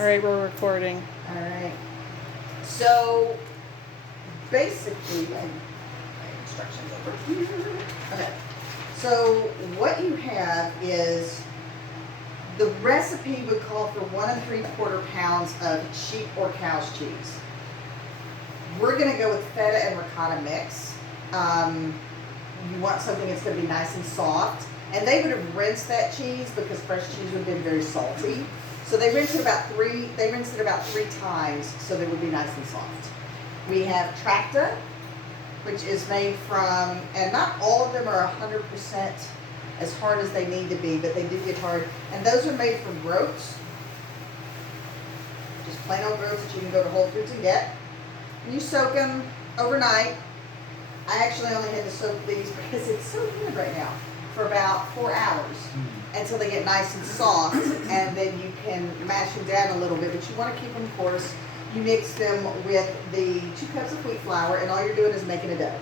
All right, we're recording. All right. So basically, my instructions over here. Okay. So what you have is the recipe would call for 1 3/4 pounds of sheep or cow's cheese. We're gonna go with feta and ricotta mix. You want something that's gonna be nice and soft. And they would have rinsed that cheese because fresh cheese would have been very salty. So they rinsed it about three times so they would be nice and soft. We have Tracta, which is made from, and not all of them are 100% as hard as they need to be, but they do get hard. And those are made from groats. Just plain old groats that you can go to Whole Foods and get. And you soak them overnight. I actually only had to soak these because it's so humid right now, for about 4 hours until they get nice and soft, and then you can mash them down a little bit, but you want to keep them coarse. You mix them with the 2 cups of wheat flour, and all you're doing is making a dough.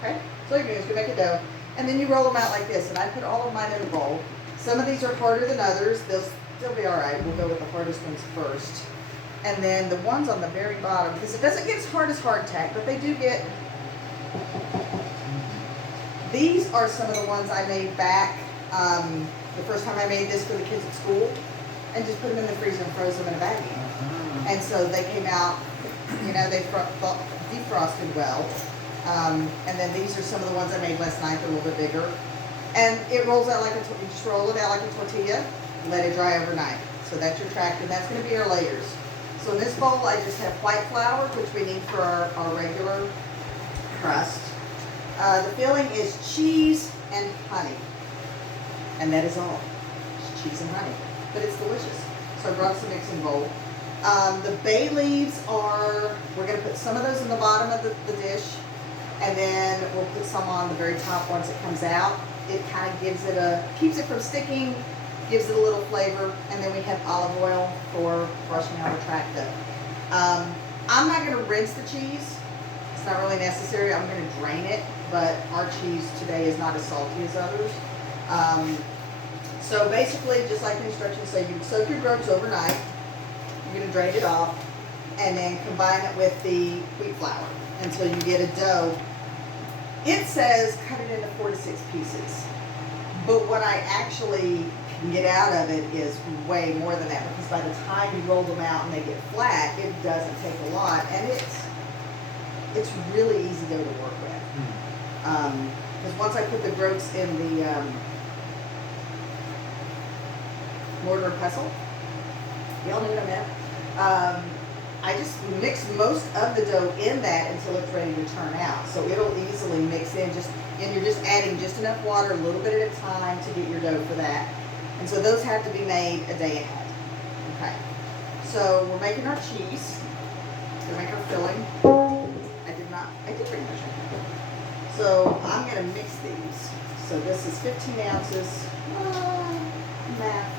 Okay? So you're going to make a dough, and then you roll them out like this, and I put all of mine in a bowl. Some of these are harder than others. They'll still be all right. We'll go with the hardest ones first. And then the ones on the very bottom, because it doesn't get as hard as hardtack, but they do get... These are some of the ones I made back the first time I made this for the kids at school, and just put them in the freezer and froze them in a baggie. And so they came out, you know, they defrosted well. And then these are some of the ones I made last night. They're a little bit bigger. And it rolls out like you just roll it out like a tortilla, let it dry overnight. So that's your Tracta, and that's going to be our layers. So in this bowl, I just have white flour, which we need for our regular crust. The filling is cheese and honey. And that is all. It's cheese and honey. But it's delicious. So I brought some mixing bowl. The bay leaves are, we're going to put some of those in the bottom of the dish. And then we'll put some on the very top once it comes out. It kind of gives it keeps it from sticking, gives it a little flavor. And then we have olive oil for brushing out our Tracta. I'm not going to rinse the cheese. It's not really necessary. I'm going to drain it. But our cheese today is not as salty as others. So basically, just like the instructions say, you soak your groats overnight. You're going to drain it off, and then combine it with the wheat flour until you get a dough. It says cut it into 4 to 6 pieces, but what I actually can get out of it is way more than that, because by the time you roll them out and they get flat, it doesn't take a lot, and it's really easy dough to work with. Because once I put the groats in the mortar and pestle, y'all know what I meant? I just mix most of the dough in that until it's ready to turn out. So it'll easily mix in, and you're just adding just enough water, a little bit at a time, to get your dough for that. And so those have to be made a day ahead. Okay. So we're making our cheese. We're going to make our filling. I did bring my sugar. So I'm going to mix these. So this is 15 ounces. Math.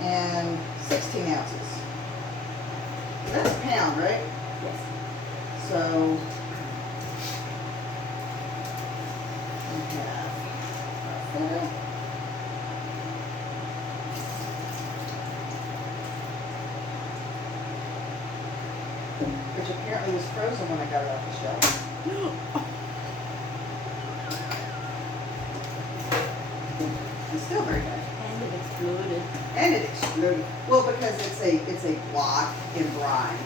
And 16 ounces. That's a pound, right? Yes. So we have feta. Which apparently was frozen when I got it off the shelf. It's still very good. And it exploded. And it exploded. Well, because it's a block in brine.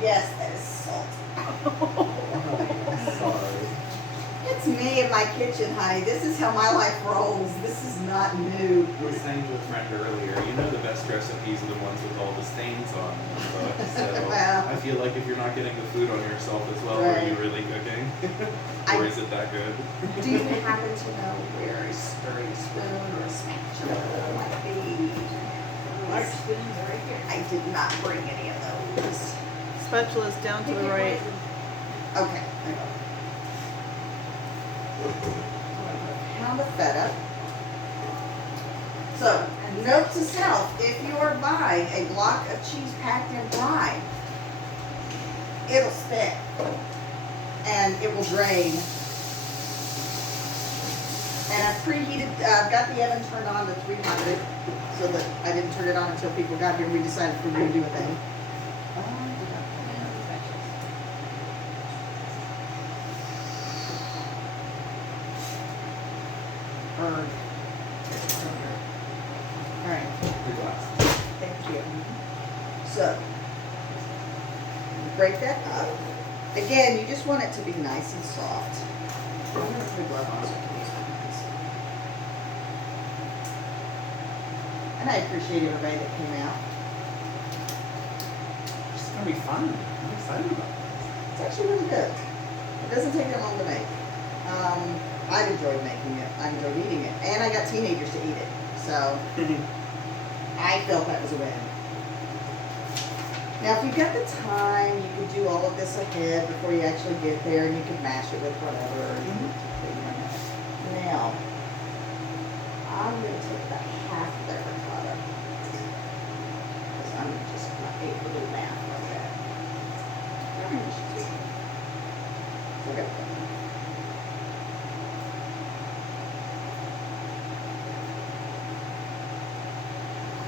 Yes, that is salt. Sorry. It's me in my kitchen, honey. This is how my life rolls. This is not new. I was saying to a friend earlier, you know the best recipes are the ones with all the stains on them. So Well, I feel like if you're not getting the food on yourself as well, Right. are you really cooking? Or is it that good? do you happen to know where a stirring spoon or a spatula might be? Large spoons are right here. I did not bring any of those. Spatula's down to the right. Okay, I got it. I'm going to put a pound of feta. So, note to self, if you are buying a block of cheese packed in brine, it'll stick and it will drain. And I preheated, got the oven turned on to 300 so that I didn't turn it on until people got here and we decided if we were going to do a thing. Alright, Your glass. thank you. So, break that up. Again, you just want it to be nice and soft. I'm going to put a glove on so I can use my hands. And I appreciate everybody that came out. It's gonna be fun. I'm excited about this. It's actually really good. It doesn't take that long to make. I've enjoyed making it. I enjoyed eating it. And I got teenagers to eat it. So, I felt that was a win. Now, if you've got the time, you could do all of this ahead before you actually get there, and you could mash it with whatever. Now, I'm going to take about half of that ricotta, because I'm just not able to do math like that. Okay.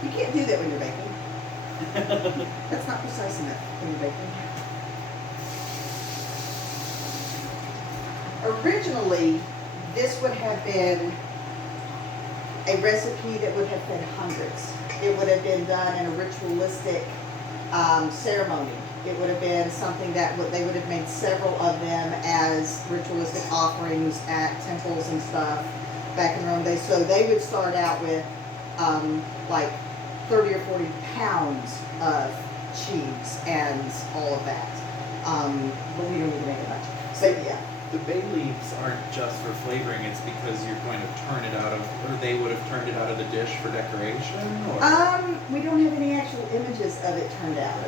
You can't do that when you're baking. That's not precise enough when you're baking. Originally, this would have been a recipe that would have fed hundreds. It would have been done in a ritualistic ceremony. It would have been something that they would have made several of them as ritualistic offerings at temples and stuff back in the Roman days. So they would start out with like 30 or 40 pounds of cheese and all of that. But we don't need to make it much. So yeah. The bay leaves aren't just for flavoring, it's because you're going to turn it out of, or they would have turned it out of the dish for decoration? Or? We don't have any actual images of it turned out.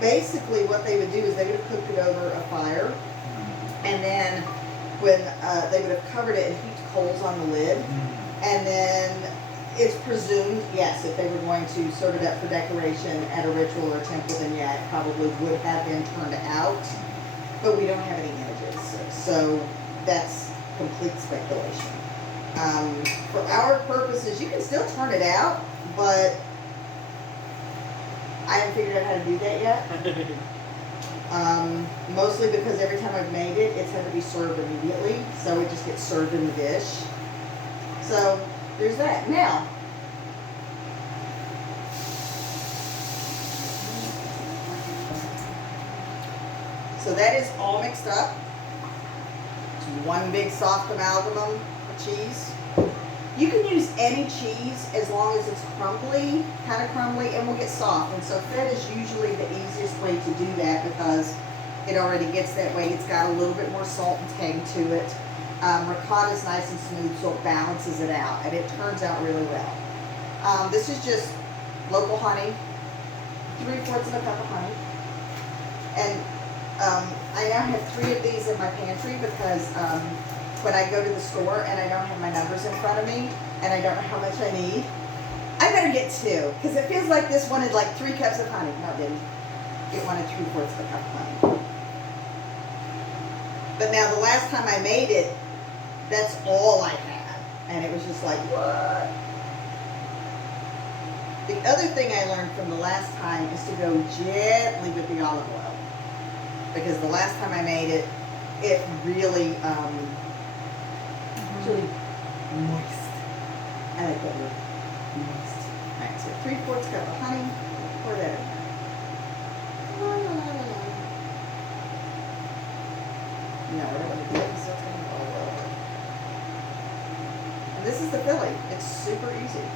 Basically what they would do is they would have cooked it over a fire, and then when they would have covered it and heaped coals on the lid, and then it's presumed, yes, if they were going to serve it up for decoration at a ritual or temple, then yeah, it probably would have been turned out, but we don't have any images, so that's complete speculation. For our purposes, you can still turn it out, but I haven't figured out how to do that yet. Mostly because every time I've made it, it's had to be served immediately, so it just gets served in the dish. So there's that. Now, so that is all mixed up. It's one big soft amalgam of cheese. You can use any cheese as long as it's crumbly, kind of crumbly, and will get soft. And so feta is usually the easiest way to do that because it already gets that way. It's got a little bit more salt and tang to it. Ricotta is nice and smooth, so it balances it out, and it turns out really well. This is just local honey, 3/4 of a cup of honey. And I now have 3 of these in my pantry because when I go to the store and I don't have my numbers in front of me and I don't know how much I need, I better get 2 because it feels like this wanted like 3 cups of honey. No, it didn't. It wanted 3/4 of a cup of honey. But now the last time I made it, that's all I had. And it was just like, what? The other thing I learned from the last time is to go gently with the olive oil. Because the last time I made it, it really, really moist. I like that word, moist. Alright, so 3/4 cup of honey, pour that in there. La, la, la, la, la. No, I don't want to do it, so it's going to go all over. And this is the filling. It's super easy.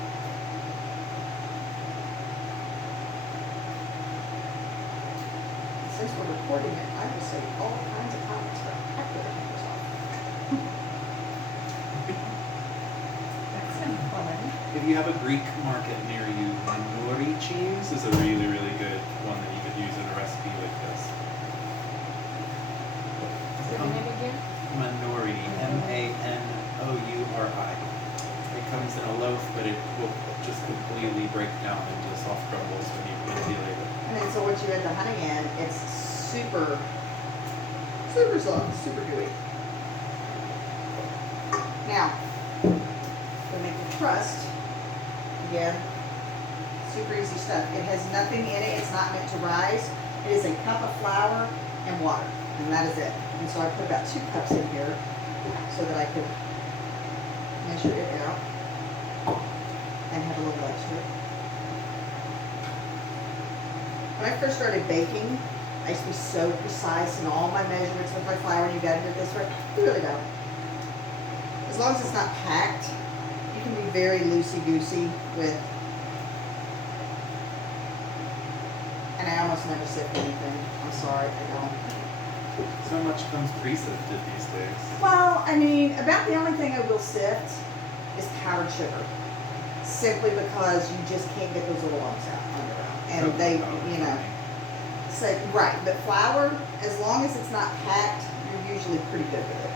Since we're recording it, I will say all kinds of comments for after the camera's off. That's fun. If you have a Greek market near you, Manuri cheese is a really, really good one that you could use in a recipe like this. Say the name again? Manuri, M-A-N-O-U-R-I. It comes in a loaf, but it will just completely break down into soft crumbles when you manipulate it. And then so once you add the honey in, it's super soft, super gooey. Now, to make the crust, again, super easy stuff. It has nothing in it. It's not meant to rise. It is a cup of flour and water, and that is it. And so I put about 2 cups in here so that I could measure it out and have a little extra. When I first started baking, I used to be so precise in all my measurements with my flour, and you gotta do it this way. You really don't. As long as it's not packed, you can be very loosey-goosey with, and I almost never sift anything. I'm sorry, I don't. So much comes pre-sifted these days. Well, I mean, about the only thing I will sift is powdered sugar. Simply because you just can't get those little lumps out on your own. And they, you know, so, right, but flour, as long as it's not packed, you're usually pretty good with it.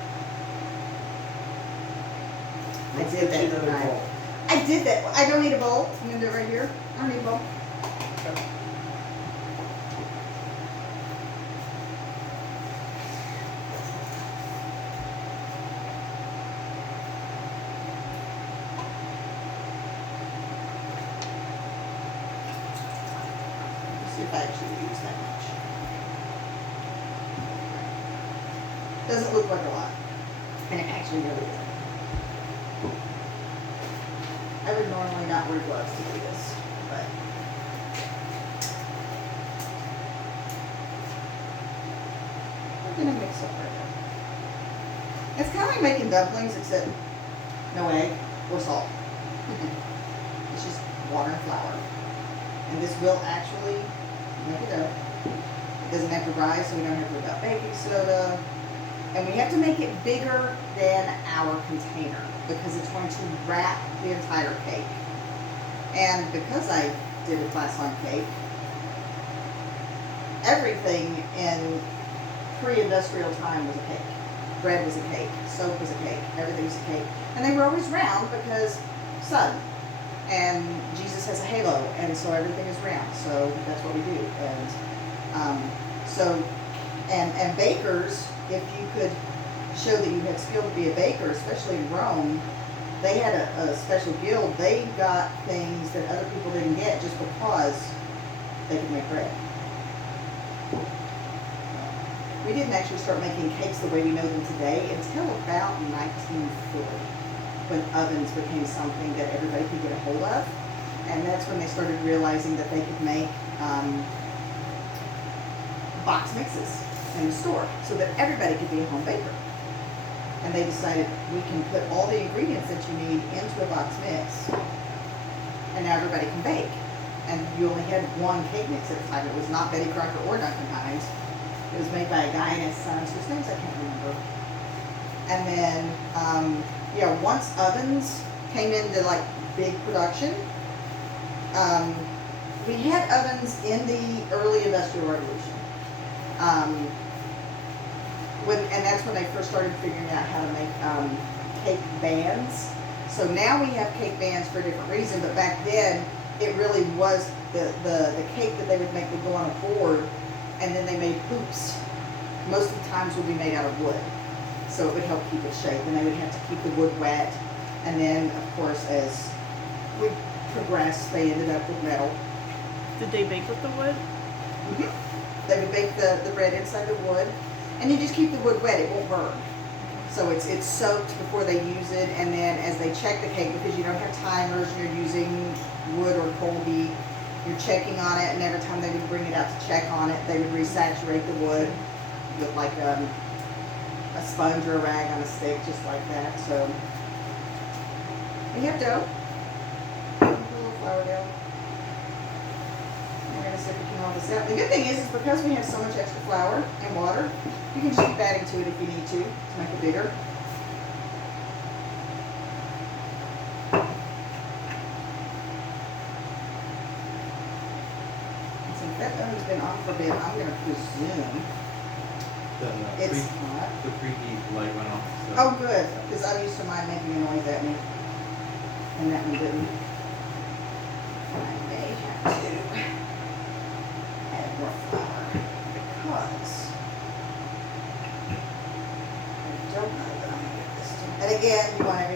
Let's I did get you that another tonight. bowl. I did that. I don't need a bowl. I'm gonna do it right here. I don't need a bowl. Let's see if I actually use that much. Doesn't look like a lot, and it actually really is. I would normally not wear gloves to do this, but I'm gonna mix up right now. It's kind of like making dumplings, except no egg or salt. It's just water and flour. And this will actually make it up. It doesn't have to rise, so we don't have to worry about baking soda. And we have to make it bigger than our container because it's going to wrap the entire cake. And because I did a class on cake, everything in pre-industrial time was a cake. Bread was a cake, soap was a cake, everything was a cake. And they were always round because sun. And Jesus has a halo, and so everything is round. So that's what we do. And bakers, if you could show that you had skill to be a baker, especially in Rome, they had a special guild. They got things that other people didn't get just because they could make bread. We didn't actually start making cakes the way we know them today until about 1940, when ovens became something that everybody could get a hold of. And that's when they started realizing that they could make box mixes in the store so that everybody could be a home baker. And they decided we can put all the ingredients that you need into a box mix, and now everybody can bake. And you only had one cake mix at the time. It was not Betty Crocker or Duncan Hines. It was made by a guy and his sons, whose names I can't remember. And then, yeah, once ovens came into like big production, we had ovens in the early Industrial Revolution. And that's when they first started figuring out how to make cake bands. So now we have cake bands for a different reason, but back then it really was the cake that they would make would go on a board, and then they made hoops. Most of the times would be made out of wood, so it would help keep its shape, and they would have to keep the wood wet. And then, of course, as we progressed, they ended up with metal. Did they bake with the wood? Mm-hmm. They would bake the bread inside the wood, and you just keep the wood wet, it won't burn. So it's soaked before they use it, and then as they check the cake, because you don't have timers and you're using wood or coal heat, you're checking on it, and every time they would bring it out to check on it, they would resaturate the wood with like a sponge or a rag on a stick, just like that. So we have dough, a little flour dough. We're gonna see if we can all this out. The good thing is because we have so much extra flour and water, you can just keep adding to it if you need to make it bigger. And since that oven's been on for a bit, I'm gonna presume it's hot. The preheat light went off. So. Oh, good, because I'm used to mine making a noise at me, and that one didn't. I may have to add more flour because I don't know that I'm gonna get this to. And again, you want everything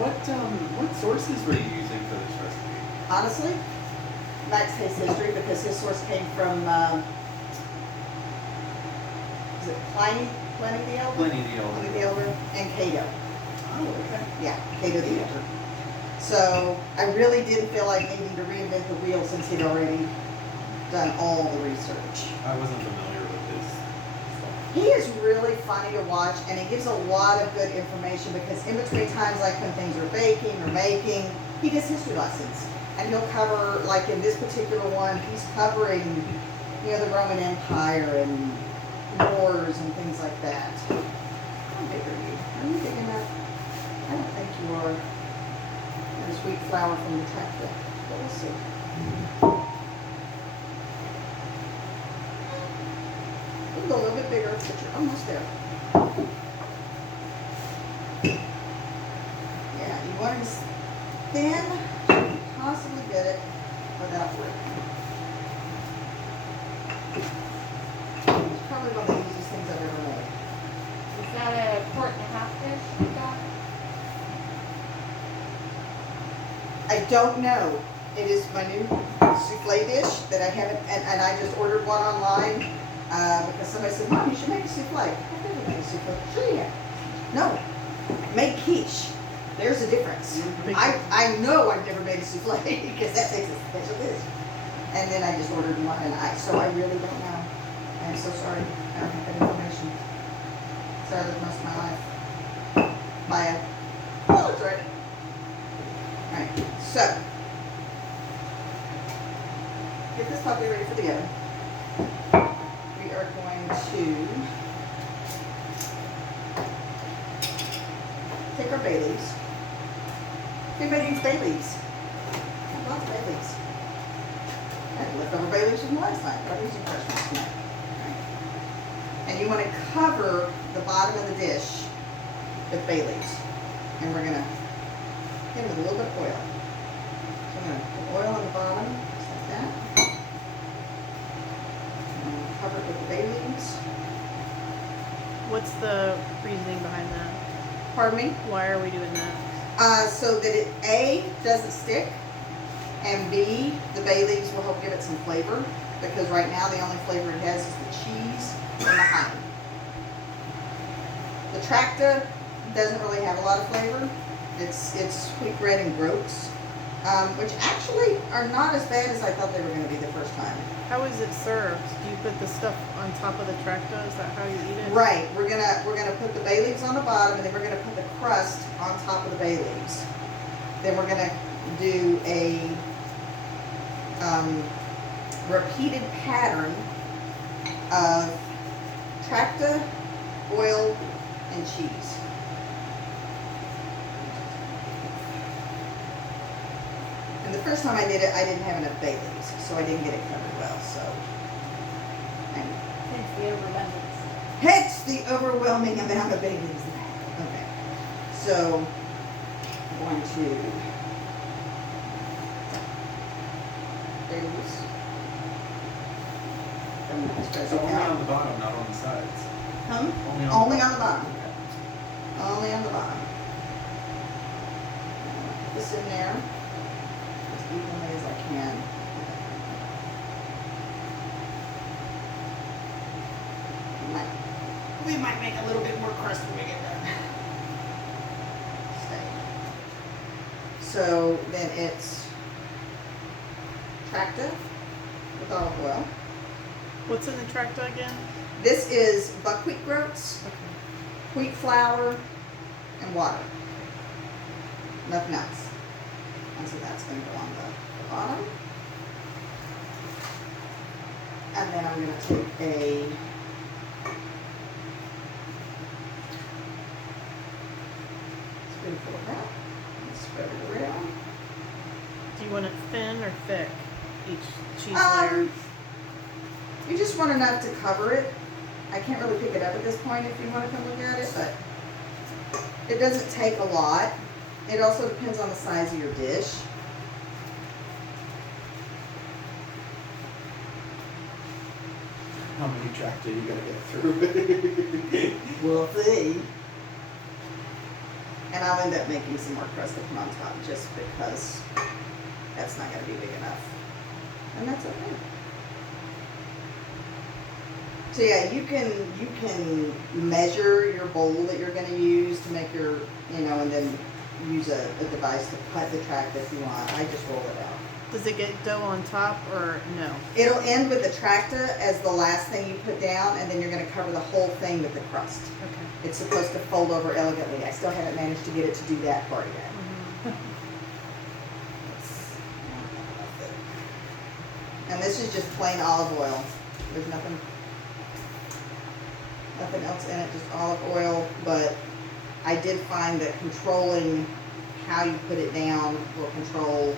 What sources were you using for this recipe? Honestly, Max Taste History, because his source came from, is it Pliny the Elder? Pliny the Pliny Elder. the Elder, and Cato. Oh, okay. Yeah, Cato the Elder. So I really didn't feel like needing to reinvent the wheel since he'd already done all the research. I wasn't familiar with this stuff. He is really funny to watch, and he gives a lot of good information because in between times, like when things are baking or making, he does history lessons. And he'll cover, like in this particular one, he's covering, you know, the Roman Empire and wars and things like that. How big are you? Are you big enough? I don't think you are. There's wheat flour from the Tracta, but we'll see. We'll go a little bit bigger, but you're almost there. Yeah, you want it as thin as you possibly get it without ripping. It's probably one of the easiest things I've ever made. Is that a quart and a half dish you got? I don't know. It is my new souffle dish that I haven't, and I just ordered one online because somebody said, Mom, you should make a souffle. I've never made a souffle. Sure you have. No. Make quiche. There's a difference. I know I've never made a souffle because that takes a special dish. And then I just ordered one, and so I really don't know. I'm so sorry. I don't have that information. So I lived most of my life by a, oh, it's ready. Alright, so get this puppy ready for the oven. We are going to take our bay leaves. Anybody use bay leaves? I have lots of bay leaves. I had leftover bay leaves from last night, but I'm using fresh ones tonight. Right. And you want to cover the bottom of the dish with bay leaves. And we're going to hit it with a little bit of oil. So I'm going to put oil on the bottom, just like that. And cover it with the bay leaves. What's the reasoning behind that? Pardon me? Why are we doing that? So that it A, doesn't stick, and B, the bay leaves will help give it some flavor, because right now the only flavor it has is the cheese and the honey. The Tracta doesn't really have a lot of flavor. It's sweet bread and groats, which actually are not as bad as I thought they were going to be the first time. How is it served? Do you put the stuff on top of the Tracta? Is that how you eat it? Right, we're gonna put the bay leaves on the bottom, and then we're gonna put the crust on top of the bay leaves. Then we're gonna do a repeated pattern of Tracta, oil, and cheese. And the first time I did it, I didn't have enough bay leaves, so I didn't get it covered well. So, Hence the overabundance. hence the overwhelming amount of bay leaves that I have. Okay, so I'm going to bay leaves. So only on the bottom, not on the sides. Only on the bottom. Okay. Only on the bottom. Put this in there as evenly as I can. We might make a little bit more crust when we get done. Stay. So then it's Tracta with olive oil. What's in the Tracta again? This is buckwheat groats, Okay. wheat flour, and water. Nothing else. And so that's going to go on the bottom. And then I'm going to take a spoonful of that and spread it around. Do you want it thin or thick? Each cheese layer? You just want enough to cover it. I can't really pick it up at this point if you want to come look at it, but it doesn't take a lot. It also depends on the size of your dish. How many Tracta you gotta get through? We'll see. And I'll end up making some more crust to put on top just because that's not gonna be big enough. And that's okay. So yeah, you can measure your bowl that you're gonna use to make your, and then use a device to cut the Tracta if you want. I just roll it out. Does it get dough on top or no? It'll end with the Tracta as the last thing you put down, and then you're gonna cover the whole thing with the crust. Okay. It's supposed to fold over elegantly. I still haven't managed to get it to do that part yet. And this is just plain olive oil. There's nothing else in it, just olive oil. But I did find that controlling how you put it down will control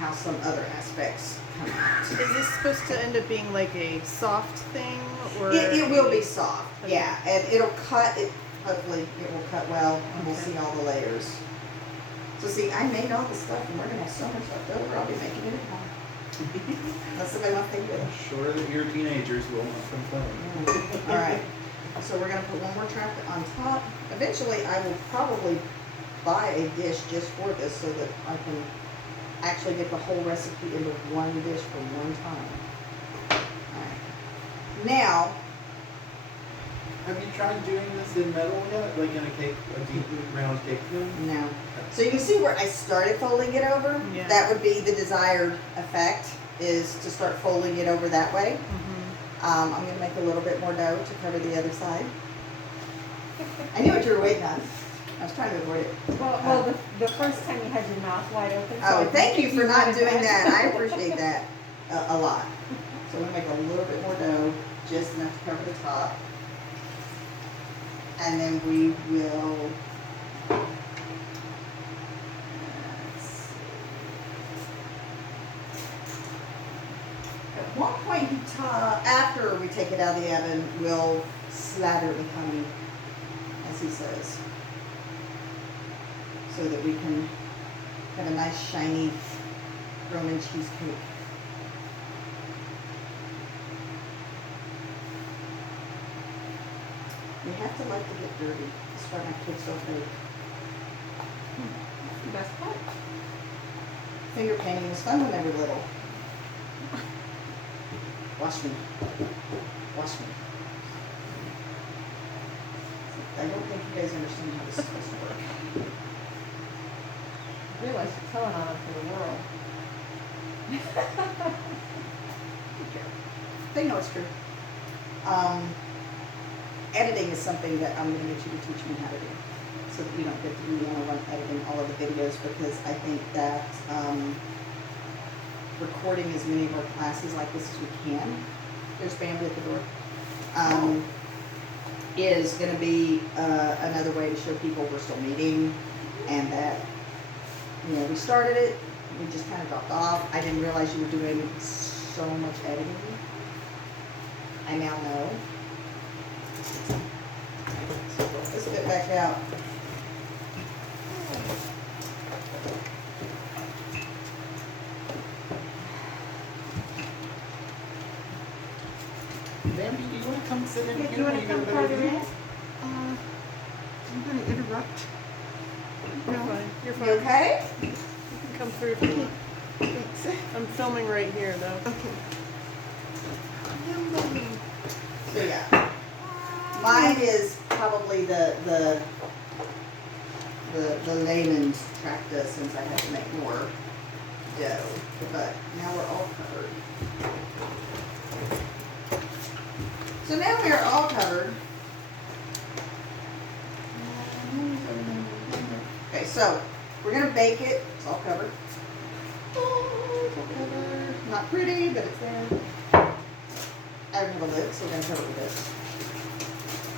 how some other aspects come out. Is this supposed to end up being like a soft thing, or? It will be soft, Okay. yeah, and it'll cut. Hopefully, it will cut well, and we'll Okay. see all the layers. So see, I made all the stuff, and we're gonna have so much left over. I'll be making it at home. That's the way my thing is. Sure that your teenagers will not complain. All right, so we're gonna put one more Tracta on top. Eventually, I will probably buy a dish just for this, so that I can actually get the whole recipe into one dish for one time. All right. Now, Have you tried doing this in metal yet? Like in a cake, a deep round cake film? no. So you can see where I started folding it over. Yeah. That would be the desired effect, is to start folding it over that way. Mhm. I'm gonna make a little bit more dough to cover the other side. I knew what you were waiting on. I was trying to avoid it. Well, the first time you had your mouth wide open. so I Oh, thank you think for not wanted doing that. I appreciate that a lot. So I'm gonna make a little bit more dough, just enough to cover the top. And then we will, let's see. At one point, after we take it out of the oven, we'll slather it with honey, as he says, so that we can have a nice shiny Roman cheesecake. We have to like to get dirty. That's why my kids don't bake. That's the best part. Finger painting was fun when they were little. Watch me. Watch me. I don't think you guys understand how this is supposed to work. I realize you're telling on them for the world. They know it's true. Editing is something that I'm going to get you to teach me how to do, so that we don't get to do one-on-one editing all of the videos, because I think that recording as many of our classes like this as we can, there's family at the door, is going to be another way to show people we're still meeting, and that, we started it, we just kind of dropped off. I didn't realize you were doing so much editing. I now know. So roll this bit back out. Bambi, do you want to come sit in Do here? you want Are to gonna come better farther view? in? I'm gonna interrupt. You're fine. You're You fine. okay? You can come through if you want. Thanks. I'm filming right here though. Okay. So yeah, mine is probably the layman's Tracta, since I have to make more dough. But now we're all covered. So now we are all covered. Okay, so we're gonna bake it. It's all covered. Oh, it's all covered. Not pretty, but it's there. I don't have a lid, so we're gonna cover it with this.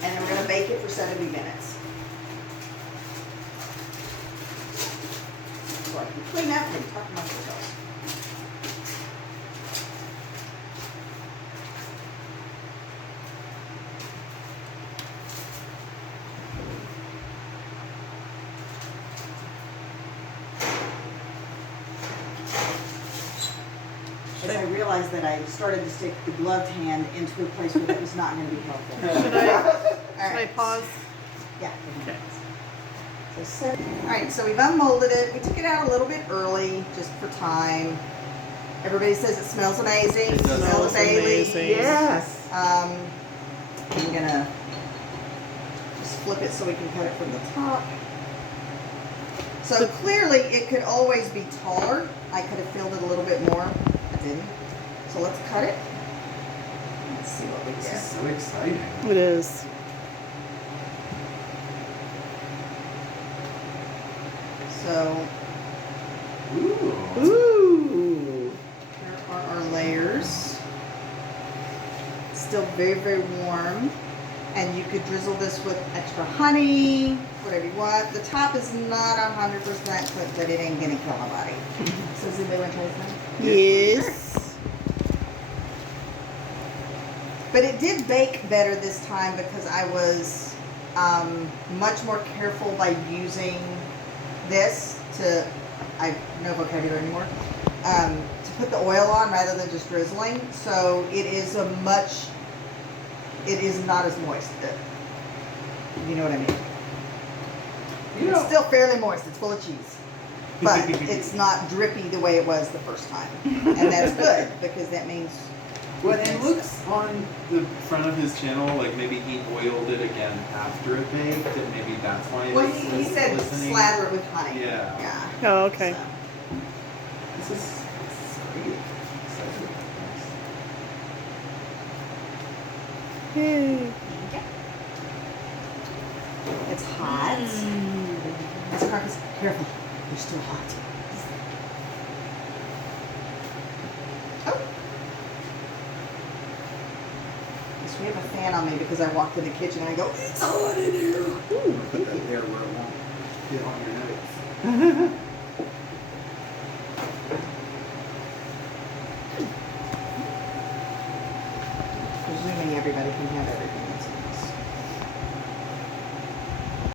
And then we're gonna bake it for 70 minutes. So I can clean up and talk amongst ourselves. As I realized that I started to stick the gloved hand into a place where that was not going to be helpful. Should I All should I right. pause? Yeah. Okay. All right, so we've unmolded it. We took it out a little bit early just for time. Everybody says it smells amazing. It does. Smell the Smells bay leaves. amazing. Yes. I'm gonna just flip it so we can cut it from the top. So clearly it could always be taller. I could have filled it a little bit more. I didn't. So let's cut it. Let's see what we This is get. so exciting. It is. So Ooh. Ooh. here are our layers. Still very, very warm. And you could drizzle this with extra honey, whatever you want. The top is not 100% cooked, but it ain't gonna kill nobody. So does anybody want to try some? Yes. But it did bake better this time because I was much more careful by using this to, I have no vocabulary anymore, to put the oil on rather than just drizzling. So it is it is not as moist. You know what I mean? You It's know, still fairly moist. It's full of cheese. But it's not drippy the way it was the first time. And that's good because that means well, it looks on the front of his channel like maybe he oiled it again after it baked, and maybe that's why it well, was he said glistening. slather it with honey. Yeah. Yeah. Oh, okay. So. This is great. Exciting. Yay. It's hot. It's Marcus, careful. You're still hot. Oh. Yes, we have a fan on me because I walked in the kitchen and I go, it's hot in here. Ooh, put that there where it won't get on your notes. Presuming everybody can have everything.